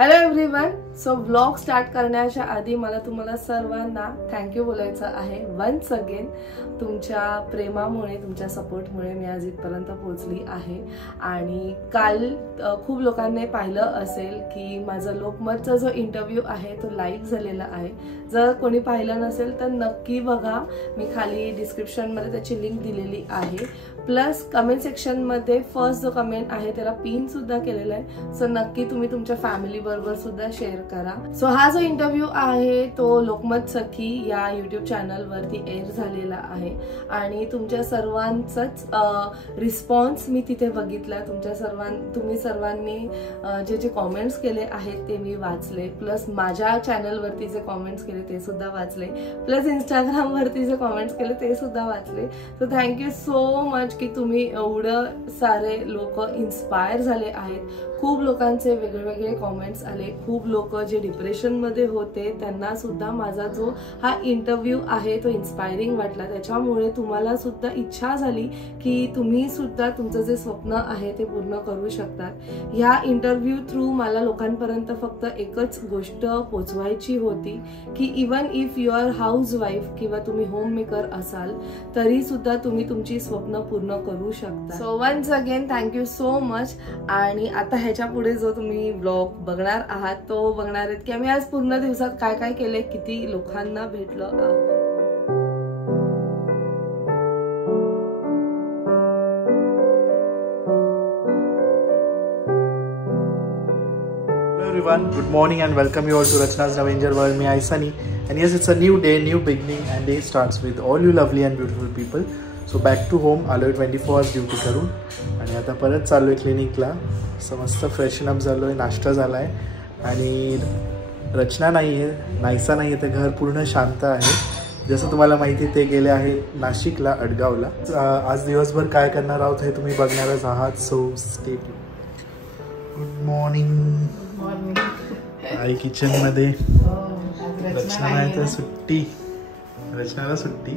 Hello everyone. So vlog start करण्याच्या आधी मला तुम्हाला सर्वांना थँक्यू बोलायचं आहे. वन्स अगेन तुमच्या प्रेमामुळे, तुमच्या सपोर्टमुळे मी आज इथपर्यंत पोहोचली आहे. आणि काल खूप लोकांनी पाहिलं असेल की माझा लोकमतचा जो इंटरव्ह्यू आहे तो लाईव्ह झालेला आहे. जर कोणी पाहिलं नसेल तर नक्की बघा. मी खाली डिस्क्रिप्शनमध्ये त्याची लिंक दिलेली आहे. प्लस कमेंट सेक्शनमध्ये फर्स्ट जो कमेंट आहे त्याला पिन सुद्धा केलेला आहे. सो नक्की तुम्ही तुमच्या फॅमिली बरोबर सुद्धा शेअर करा. सो हा जो इंटरव्ह्यू आहे तो लोकमत सखी या यूट्यूब चॅनलवरती एअर झालेला आहे. आणि तुमच्या सर्वांचाच रिस्पॉन्स मी तिथे बघितला. तुम्ही सर्वांनी जे कॉमेंट्स केले आहेत ते मी वाचले. प्लस माझ्या चॅनलवरती जे कॉमेंट्स केले ते सुद्धा वाचले. प्लस इंस्टाग्रामवरती जे कॉमेंट्स केले ते सुद्धा वाचले. सो थँक्यू सो मच की तुम्ही एवढं सारे लोक इन्स्पायर झाले आहेत. खूप लोकांचे वेगवेगळे कॉमेंट्स आले. खूप लोक जे डिप्रेशनमध्ये होते त्यांना सुद्धा माझा जो हा इंटरव्ह्यू आहे तो इन्स्पायरिंग वाटला. त्याच्यामुळे तुम्हाला सुद्धा इच्छा झाली की तुम्ही सुद्धा तुमचं जे स्वप्न आहे ते पूर्ण करू शकतात. ह्या इंटरव्ह्यू थ्रू मला लोकांपर्यंत फक्त एकच गोष्ट पोचवायची होती की even if you are house wife किंवा तुम्ही होम मेकर असाल तरी सुद्धा तुम्ही तुमची स्वप्न पूर्ण करू शकता. So once again thank you so much. आणि आता ह्याच्या पुढे जो तुम्ही ब्लॉग बघणार आहात तो बघणार आहेत की आम्ही आज पूर्ण दिवसात काय काय केले, किती लोकांना भेटलो आहोत. Everyone, good morning and welcome you all to Rachna's Avenger World. Me I Sunny, and yes, it's a new day, new beginning, and day starts with all you lovely and beautiful people. So back to home, आलोय 24 hours duty करून आणि आता परत चाललोय क्लिनिकला. मस्त freshen up झालोय, नाश्ता झालाय आणि रचना नाही आहे, नाहीसा नाही आहे, तर घर पूर्ण शांत आहे. जसं तुम्हाला माहिती ते गेले आहे नाशिकला, अडगावला. आज दिवसभर काय करणार आहोत हे तुम्ही बघणारच आहात. So stay tuned. Good morning. आई किचन मध्ये. रचना नाही तर सुट्टी. रचनाला सुट्टी.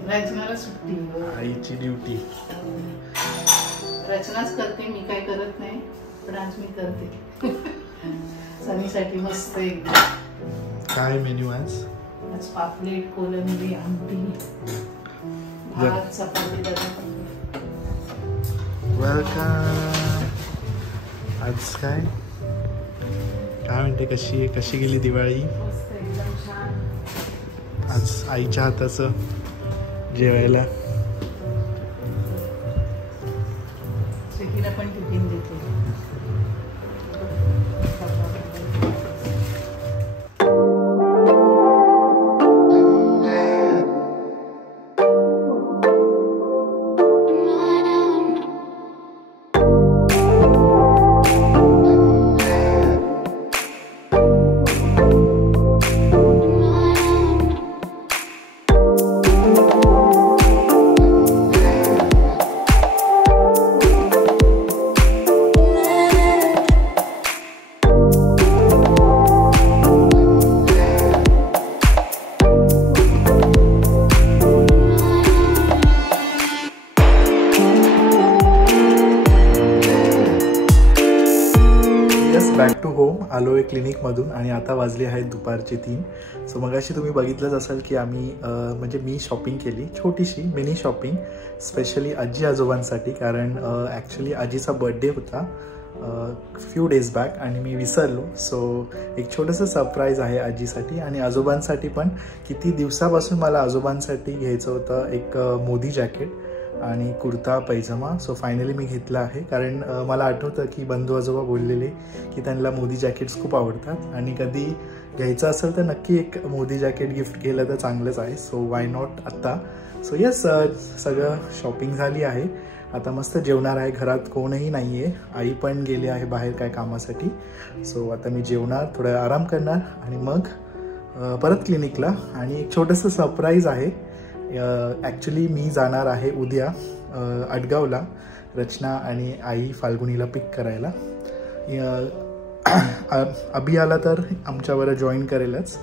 आईची ड्युटी. रचनाच करते, मी काय करत नाही, पण आज मी करते. सनीसाठी मस्त एकदम. काय मेन्यू आज? आज पापलेट, कोलंबी, आमटी, भात, चपाती. वेलकम. आज काय म्हणते, कशी गेली दिवाळी? एकदम छान. आज आईच्या हाताचं जेवायला. स्वीटीला पण टिफिन देते. Back to home. आलो आहे क्लिनिकमधून आणि आता वाजली आहेत दुपारचे 3. सो मगाशी तुम्ही बघितलंच असाल की आम्ही म्हणजे मी शॉपिंग केली, छोटीशी मिनी शॉपिंग, स्पेशली आजी आजोबांसाठी. कारण ॲक्च्युली आजीचा बर्थडे होता फ्यू डेज बॅक आणि मी विसरलो. सो एक छोटंसं सरप्राईज आहे आजीसाठी आणि आजोबांसाठी पण. किती दिवसापासून मला आजोबांसाठी घ्यायचं होतं एक मोदी जॅकेट आणि कुर्ता पैजामा. सो फायनली मी घेतला आहे. कारण मला आठवतं की बंधू आजोबा बोललेले की त्यांना मोदी जॅकेट्स खूप आवडतात आणि कधी घ्यायचं असेल तर नक्की एक मोदी जॅकेट गिफ्ट केलं तर चांगलंच आहे. सो वाय नॉट आत्ता. सो येस, सगळं शॉपिंग झाली आहे. आता मस्त जेवणार आहे. घरात कोणही नाही आहे. आई पण गेली आहे बाहेर काय कामासाठी. सो आता मी जेवणार, थोडा आराम करणार आणि मग परत क्लिनिकला. आणि एक छोटंसं सरप्राईज आहे. ॲक्च्युली मी जाणार आहे उद्या अडगावला रचना आणि आई फाल्गुनीला पिक करायला. अभि आला तर आमच्यावर जॉईन करेलच,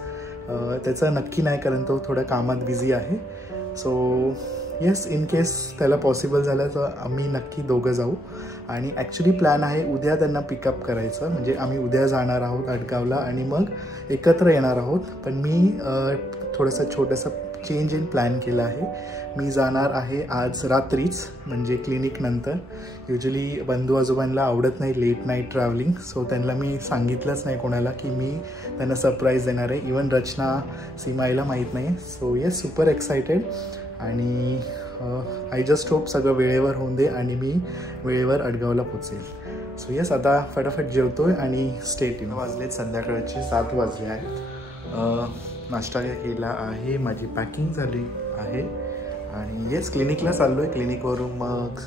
त्याचं नक्की नाही कारण तो थोडं कामात बिझी आहे. सो येस, इन केस त्याला पॉसिबल झालं तर आम्ही नक्की दोघं जाऊ. आणि ॲक्च्युली प्लॅन आहे उद्या त्यांना पिकअप करायचं, म्हणजे आम्ही उद्या जाणार आहोत आडगावला आणि मग एकत्र येणार आहोत. पण मी थोडंसं छोटंसं चेंज इन प्लॅन केलं आहे. मी जाणार आहे आज रात्रीच, म्हणजे क्लिनिकनंतर. युजली बंधू आजोबांना आवडत नाही लेट नाईट ट्रॅव्हलिंग, सो त्यांना मी सांगितलंच नाही कोणाला की मी त्यांना सरप्राईज देणार आहे. इवन रचना सीमाईला माहीत नाही. So yes, super excited. आणि आय जस्ट होप सगळं वेळेवर होऊन दे आणि मी वेळेवर आडगावला पोचेल. सो येस, आता फटाफट जेवतोय आणि स्टेट इन. वाजलेत संध्याकाळचे 7 वाजले आहेत. नाश्ता केला आहे, माझी पॅकिंग झाली आहे आणि येस क्लिनिकला चाललो आहे. क्लिनिकवरून मग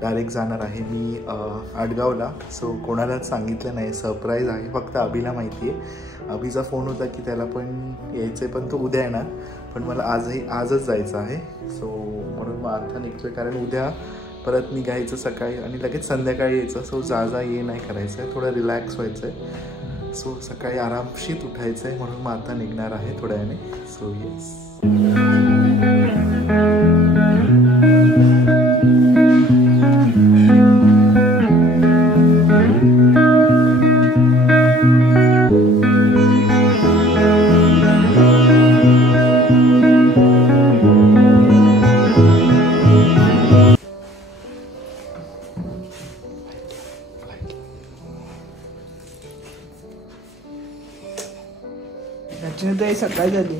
डायरेक्ट जाणार आहे मी आडगावला. सो कोणालाच सांगितलं नाही, सरप्राईज आहे, फक्त अभिला माहिती आहे. अभिचा फोन होता की त्याला पण यायचं आहे, पण तो उद्या येणार, पण मला आजच जायचं आहे. सो म्हणून मग आता निघतोय, कारण उद्या परत निघायचं सकाळी आणि लगेच संध्याकाळी यायचं. सो जा ये नाही करायचं आहे, थोडं रिलॅक्स व्हायचं आहे. सो सकाळी आरामशीत उठायचं आहे, म्हणून मग आता निघणार आहे थोड्या वेळाने. So yes. सकाळी झाली.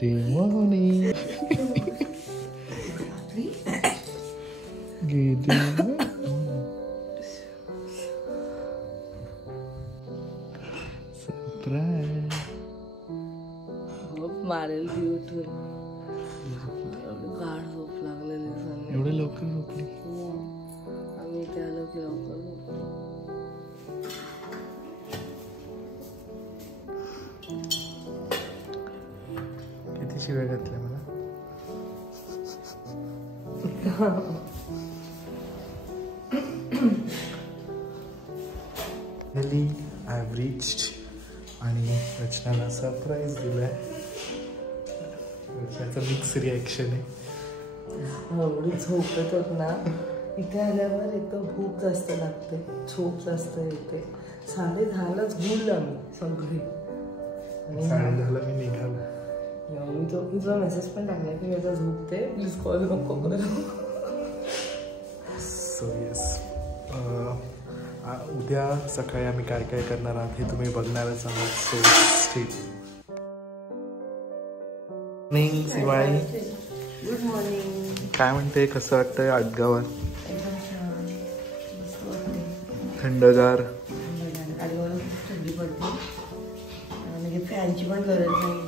Good morning. Good surprise. झोप मारेल ती उठून. गाढ झोप लागलेली. एवढं लवकर झोपली. आम्ही इथे आलो की लवकर झोपलो. किती शिव्या घातल्या मला. फायनली आय हॅव रिच्ड आणि रचनाला सरप्राईज दिलाय. रचनाचं मिक्स रिॲक्शन आहे. एवढी झोप येतात ना, इथे आल्यावर एकदम भूक जास्त लागते, झोप जास्त येते. 10:30लाच गुल आम्ही सगळी. 10:30ला मी निघालो. मी तुझा मेसेज पण टाकला की मी आता झोपते, प्लीज कॉल नको करू. सो येस, उद्या सकाळी आम्ही काय काय करणार आहोत हे तुम्ही बघणारच आहात. So stay. Morning Shivai. Good morning. काय म्हणते, कसं वाटतंय आडगावात? थंडगार. थंडी पडते म्हणजे फॅनची पण गरज नाही.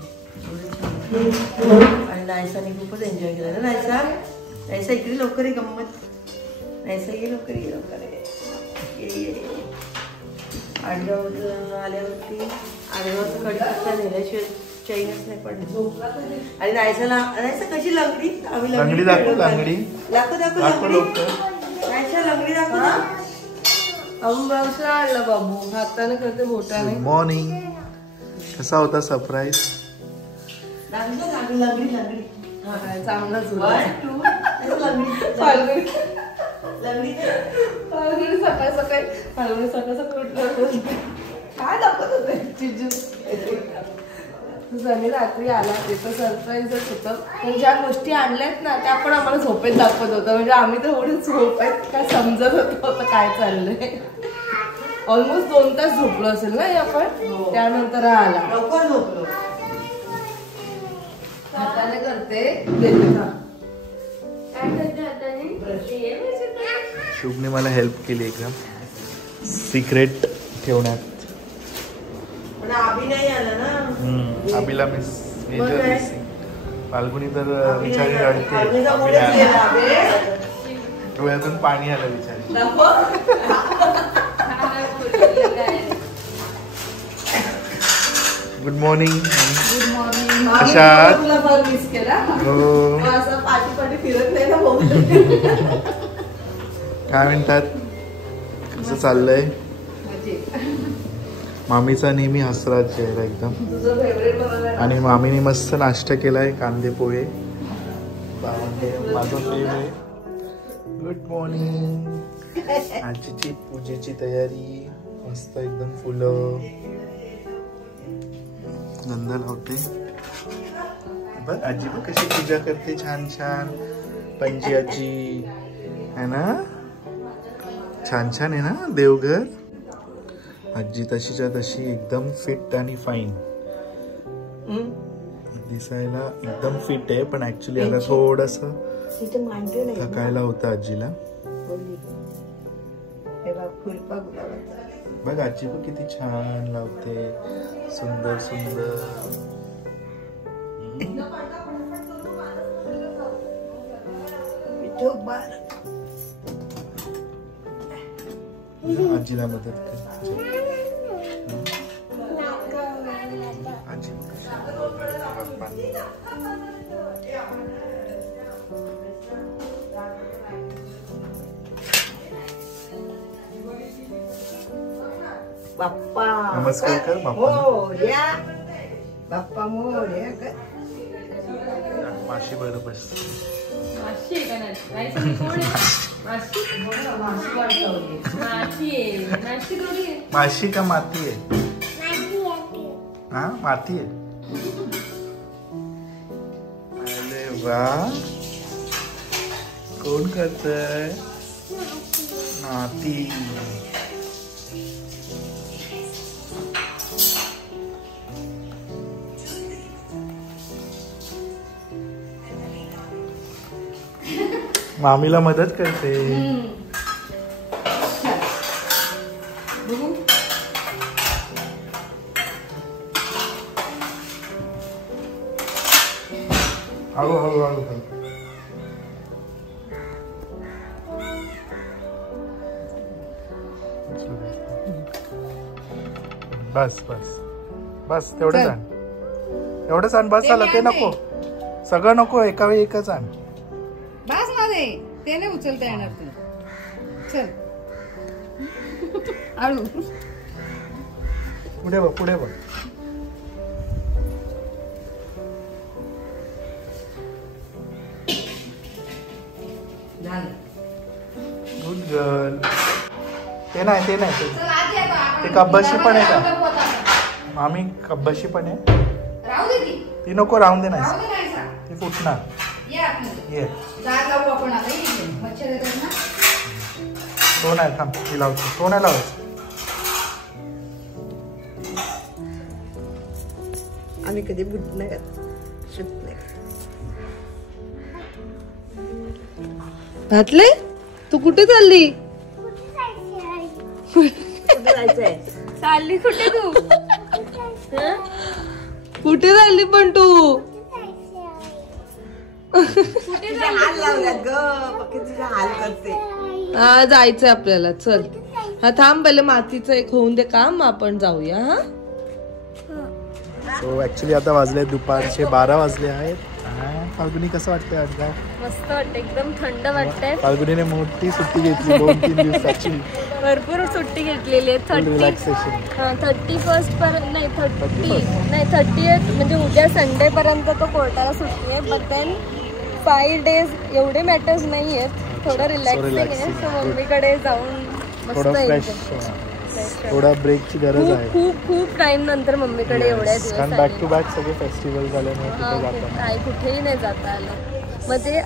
आणि नायसाने खूपच एन्जॉय केला ना. नायसा इकडे लवकर आहे, गंमत. नायसा ये लवकर, ये लवकर ये. आडगाव आल्यावरती आडगावचं कडीपत्ता नेल्याशिवाय चैनच नाही पडली. आणि नायसा कशी लंगडी. आम्ही लंगडी दाखव. लंगडी दाखव लवकर. नायसा लंगडी दाखव ना. अजून ब्राउसला आणला बाबू, हाताने करते बोटाने. मॉर्निंग. कसा होता सरप्राईज? चांगलाच सकाळी काय दाखवत होते चिजू. जणी रात्री आला ते तर सरप्राईजच होतं. पण ज्या गोष्टी आणल्यात ना त्या पण आम्हाला झोपेत दाखवत होतं. म्हणजे आम्ही तर एवढी झोपेत काय समजत होतं काय चाललंय. ऑलमोस्ट 2 तास झोपलो असेल ना आपण. त्यानंतर आला, लवकर झोपलो. हाताने करते. शुभने मला हेल्प केली एकदम सिक्रेट ठेवण्यात. पण अभि नाही आला ना. अभिला मिस. फाल्गुनी तर बिचारी रडते. डोळ्यातून पाणी आलं बिचारी. Good morning. Good morning. कशा तुला फार मिस केला. हो. असं पाठी फिरत नाही ना भाऊ. काय म्हणतात, कसं चाललंय? मामीचा नेहमी हसरा चेहरा एकदम. आणि मामीने मस्त नाश्ता केलाय, कांदे पोहे. माझं फेवरेट. Good morning. आजीची पूजेची तयारी मस्त एकदम. फुलं गंध लावते बघ. आजी बघ कशी पूजा करते, छान छान. पंजी आजी है ना, छान छान आहे ना देवघर. आजी तशीच्या तशी एकदम फिट आणि फाईन दिसायला, एकदम फिट आहे. पण ऍक्च्युली आता थोडस थकायला होतं आजीला. बघ आजी बघ किती छान लावते, सुंदर सुंदर. आजीला मदत कर. आजी बाप्पा नमस्कार कर बाप्पा. बाप्पा मोरया कर. माशी बरं बस. माशी का माती आहे? हा माती आहे. अरे वा, कोण करतंय? माती. मामीला मदत करते. हळू हळू हळू हळू. बस बस बस तेवढंच आण. एवढंच आण बस झालं. ते नको, सगळं नको, एका वेळी एकच आण. बस मध्ये ते नाही उचलता येणार तुला. चल हळू. पुढे बघ, पुढे बघ. Good girl. ते नाही, ते नाही, ते कब्बशी पण आहे का मामी? कब्बशी पण आहे. ती नको, राहून दे. नाही ती फुटणार. ये तो नाही, थांब ती लावतो. तो नाही लावायचं. आम्ही कधी बुट नाही घातले. तू कुठे चालली? जायचंय. चालली कुठे तू? कुठे चालली पण तू? हाल लावल्यात ग, तुझ्या हाल करते. हा जायचंय आपल्याला. चल. हा थांब पहिले, मातीचं एक होऊन दे काम, आपण जाऊया. हा सो ऍक्च्युली आता वाजले दुपारचे 12 वाजले आहेत. फाल्गुनी कसं वाटतंय आज गाव? मस्त वाटतं, एकदम थंड वाटतंय. फाल्गुनीने मोठी सुट्टी घेतली 2-3 दिवसाची. भरपूर सुट्टी घेतलेली आहे. रिलॅक्सेशन. 31 पर्यंत नाही, 30th म्हणजे उद्या संडे पर्यंत तो कोर्टाला सुट्टी आहे. बट देन 5 days एवढे मॅटर्स नाही आहेत. थोडं रिलॅक्सिंग आहे. सो मम्मीकडे जाऊन मस्त थोडा ब्रेकची गरज आहे. खूप खूप टाइम नंतर मम्मीकडे एवढ्या दिवस. कारण बॅक टू बॅक सगळे फेस्टिवल झाल्यामुळे कुठेही नाही जाता आलं. मग ते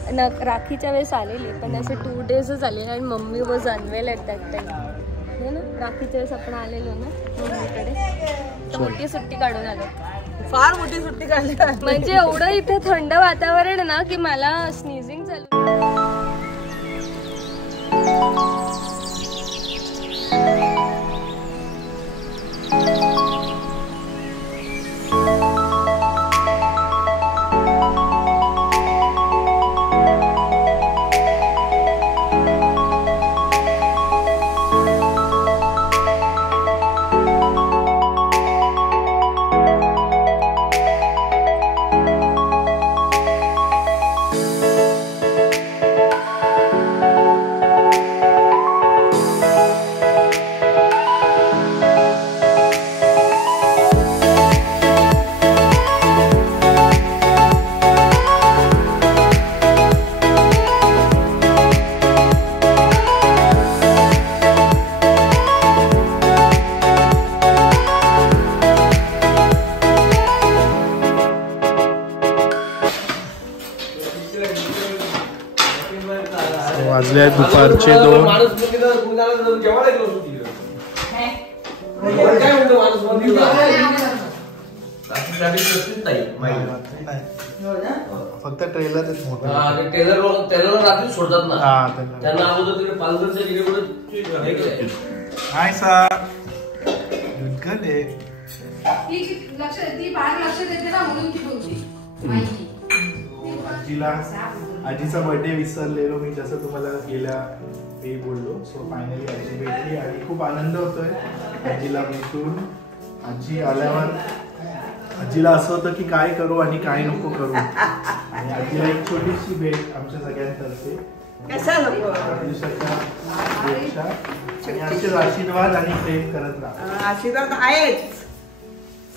राखीच्या वेळेस आलेली, पण असे 2 days आले. आणि mummy was unwell at that time. हो ना, राखीच्या वेळेस आपण आलेलो ना मम्मीकडे, तर मोठी सुट्टी काढून आलो. फार मोठी सुट्टी काढली. म्हणजे एवढं इथे थंड वातावरण ना की मला स्नीझिंग चालू. वाजले आहेत दुपारचे 2. फक्त ट्रेलर रात्री सोडतात ना त्यांना अगोदर तिकडे पालघरच्या आजीचा बर्थडे विसरलेलो मी, जसं तुम्हाला गेल्या वेळी बोललो. सो फायनली आजी भेटली आणि खूप आनंद होतोय आजीला भेटून. आजी आल्यावर आजीला असं होतं की काय करू आणि काय नको करू, आणि आजीला एक छोटीशी भेट आमच्या सगळ्यांतर्फे आणि आमचे आशीर्वाद आणि प्रेम करत राहा. आशीर्वाद आहेच.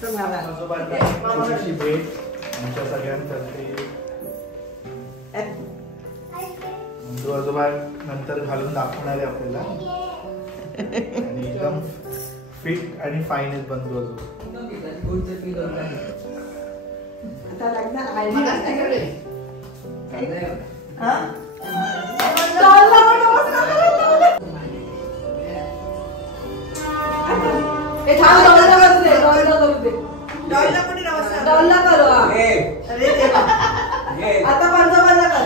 छोटीशी भेट आमच्या सगळ्यांतर्फे. बंधू आजोबा नंतर घालून दाखवणार आहे आपल्याला, आणि एकदम फिट आणि फाईन आहेत बंधू आजोबा. आता पंचावन्न कर.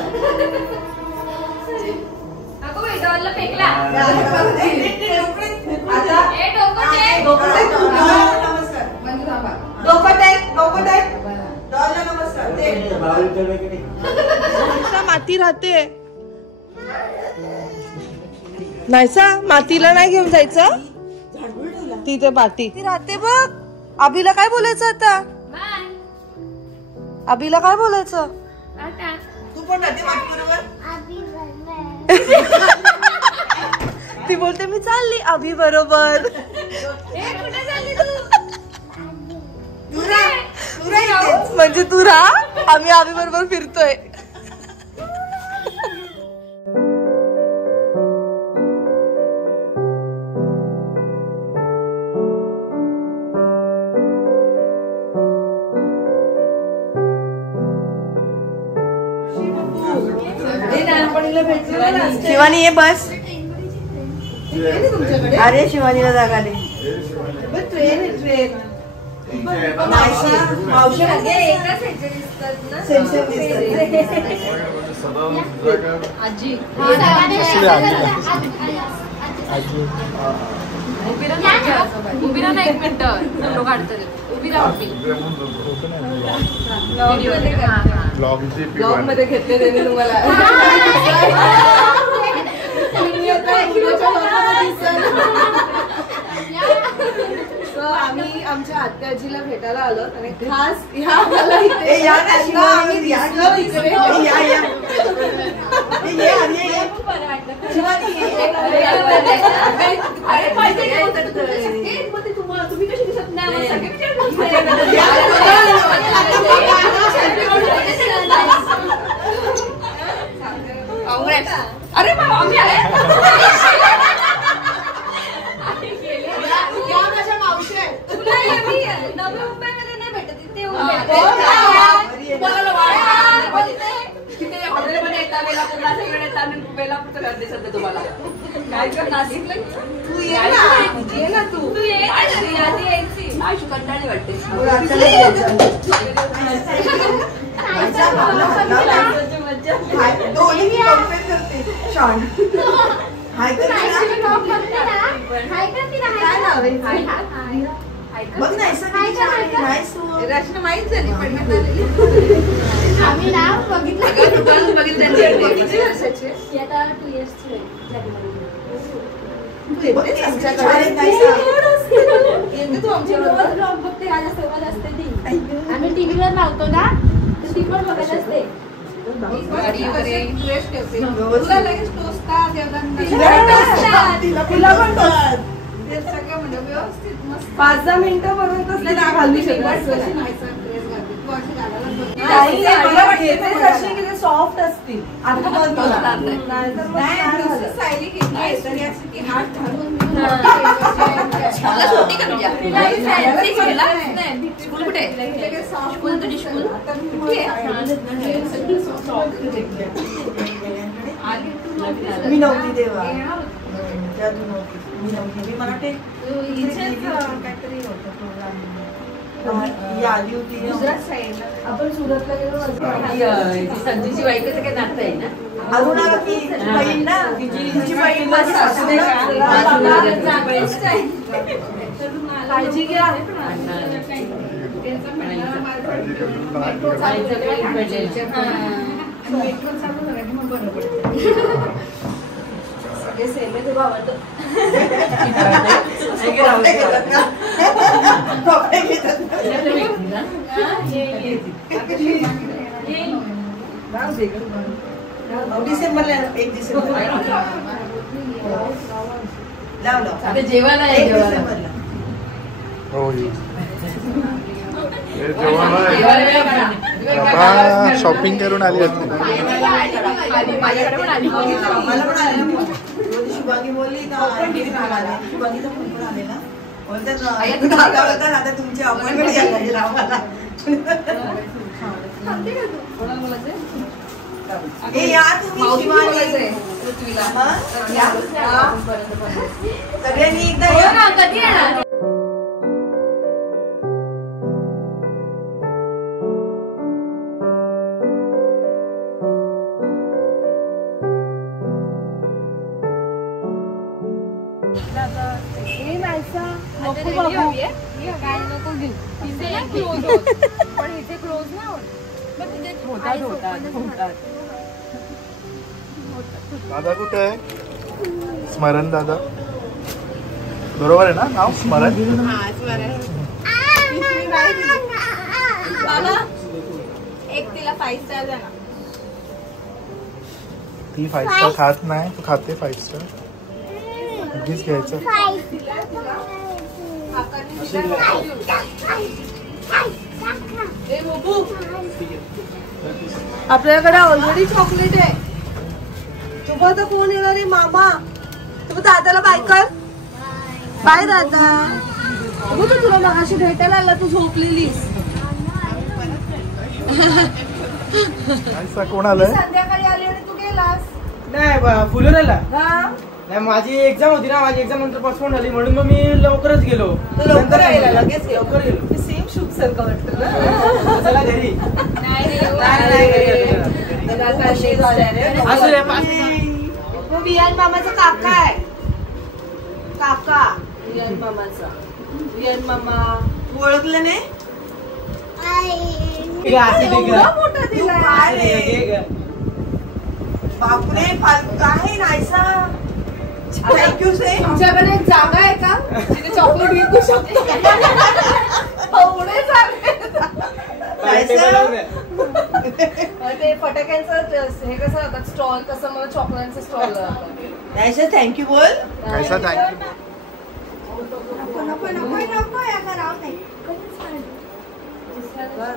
माती राहते नाहीसा, मातीला नाही घेऊन जायचं तिथे माती राहते बघ. अभिला काय बोलायचं आता? अभिला काय बोलायचं? तू पण राहते माती बरोबर. ती बोलते मी चालली अभि बरोबर. म्हणजे तू राहा, आम्ही अभि बरोबर फिरतोय. शिवानी ये बस. अरे शिवानीला जागा नाही. ट्रेन आहे ट्रेन. उभी राहा ना 1 मिनिट, फोटो काढतो. उभी राहा. ब्लॉग मध्ये घेतले त्यांनी तुम्हाला. आम्ही आमच्या आत्याजीला भेटायला आलो आणि खास तुम्ही कशी दिसत नाही. अरे आम्ही नवी मुंबईमध्ये नाही भेटत तिथे हॉटेलमध्ये येतात, बेलापूरला सगळे येतात. बेलापूरचं घर दिसत तुम्हाला काय कर. नाशिकला तू ये ना. तू आधी यायची आयुष्य कंटाळी वाटते. रचना माहीत झाली पण आम्ही ना बघितलं. किती वर्षाची? 2 years. आम्ही टीव्हीवर लावतो ना, ती पण बघत असते. तुला लगेच टोचतात, तिला पण सगळं म्हणजे व्यवस्थित 5-10 मिनिटं पर्यंत सॉफ्ट असतील. मी नव्हती तेव्हा, त्या तू नव्हती, मी नव्हती. मी मला ते काहीतरी होतं प्रोग्राम, ही आली होती गुजरात साईडला. आपण सुरतला गेलो, संजूची बायकोचं काय नातं आहे ना, अरुणा की बहीण ना, तिची बहीण माझी सासू ना. काळजी घ्या. सगळे सेम आहे, तुला आवडतं. डिसेंबरला 1 डिसेंबर लाव जेवायला आहे, डिसेंबरला. शॉपिंग करून आली होती. मला पण आले ना, शुभांगी बोलली का शुभांगीचा फोन पण आलेला, बोलतात आता तुमची अपॉइंटमेंट घ्यायला आम्हाला. या तुम्ही सगळ्यांनी एकदा या. दादा कुठे आहे? स्मरण दादा, बरोबर आहे ना नाव? स्मरण. एक तिला 5 स्टार द्या ना. ती 5 स्टार खात नाही, तू खाते 5 स्टार. अगदीच घ्यायचं. आपल्याकडे ऑलरेडी चॉकलेट आहे. तुझा तर कोण येणार आहे? मामा. तू दादाला बाय कर. बाय दादा. तू तुला मगाशी भेटायला आला, तू झोपलेलीस. कोण आलंय? संध्याकाळी आली आणि तू गेलास. नाही फुलोऱ्याला. हा, नाही माझी एक्झाम होती ना, माझी एक्झाम नंतर पोस्टपोन झाली म्हणून मग मी लवकरच गेलो. लवकर यायला लगेच लवकर गेलो. सेम शूट सारखं वाटतं ना. चला घरी. असू दे, वियान मामाचा काका आहे. काका वियान मामाचा. वियान मामा ओळखलं नाही? मोठा दिला. बापरे, फालतू काय नाहीसा. थँक्यू से. तुमच्याकडे एक जागा आहे का तिथे चॉकलेट विकू शकतो? ते फटाक्यांचं हे कसं होतात स्टॉल, तसं मला चॉकलेटचं स्टॉल नाही सर, थँक्यू बोल. कैसा थँक्यू.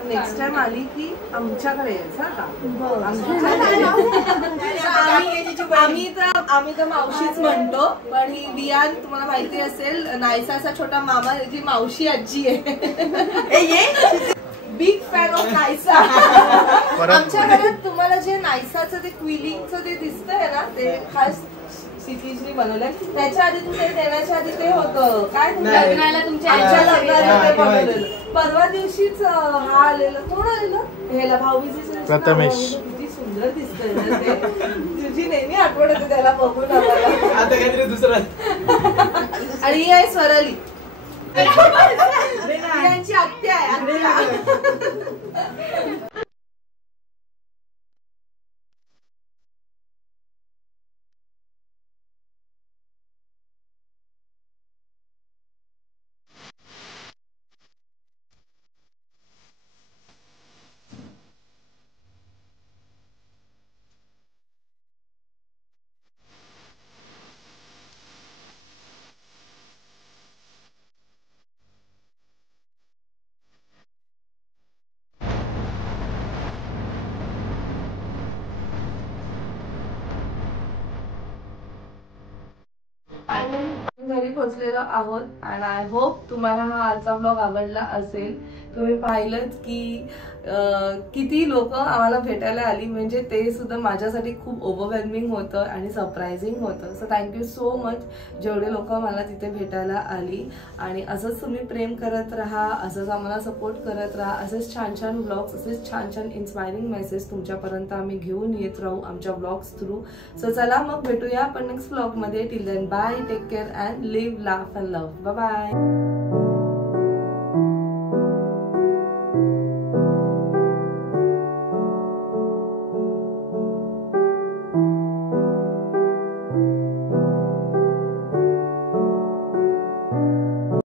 नेक्स्ट टाइम आली की आमच्याकडे यायचं का? आम्ही तर मावशीच म्हणतो, पण ही वियान तुम्हाला माहिती असेल, नायसाचा छोटा मामा, जी मावशी आजी आहे. Big fan of Naysa. आमच्या घरात तुम्हाला जे नायसाचं ते क्विलिंगचं ते दिसतंय ना, ते खास सिटीजनी बनवलंय. त्याच्या आधी तुमच्या देण्याच्या आधी ते होतं काय लग्नाला, तुमच्या लग्नाला ते बनवलेलं. परवा दिवशीच हा आलेला. कोण आलेलं? ह्याला भाऊबीजेचं प्रथमेश. किती सुंदर दिसतंय ते. तुझी नेहमी आठवण होते त्याला बघून आम्हाला. आता काहीतरी दुसरं. आणि ही आहे स्वराली, यांची आत्या आहे. घरी पोहोचलेलो आहोत आणि आय होप तुम्हाला हा आजचा ब्लॉग आवडला असेल. तुम्ही पाहिलं की किती लोक आम्हाला भेटायला आली, म्हणजे ते सुद्धा माझ्यासाठी खूप ओव्हरवेल्मिंग होतं आणि सरप्रायझिंग होतं. सो थँक्यू सो मच जेवढे लोक मला तिथे भेटायला आली. आणि असंच तुम्ही प्रेम करत राहा, असंच आम्हाला सपोर्ट करत राहा, असेच छान छान ब्लॉग्स, असेच छान छान इन्स्पायरिंग मेसेज तुमच्यापर्यंत आम्ही घेऊन येत राहू आमच्या ब्लॉग्स थ्रू. सो चला मग भेटूया आपण नेक्स्ट ब्लॉगमध्ये. Till then bye, take care and live, laugh and love. Bye bye.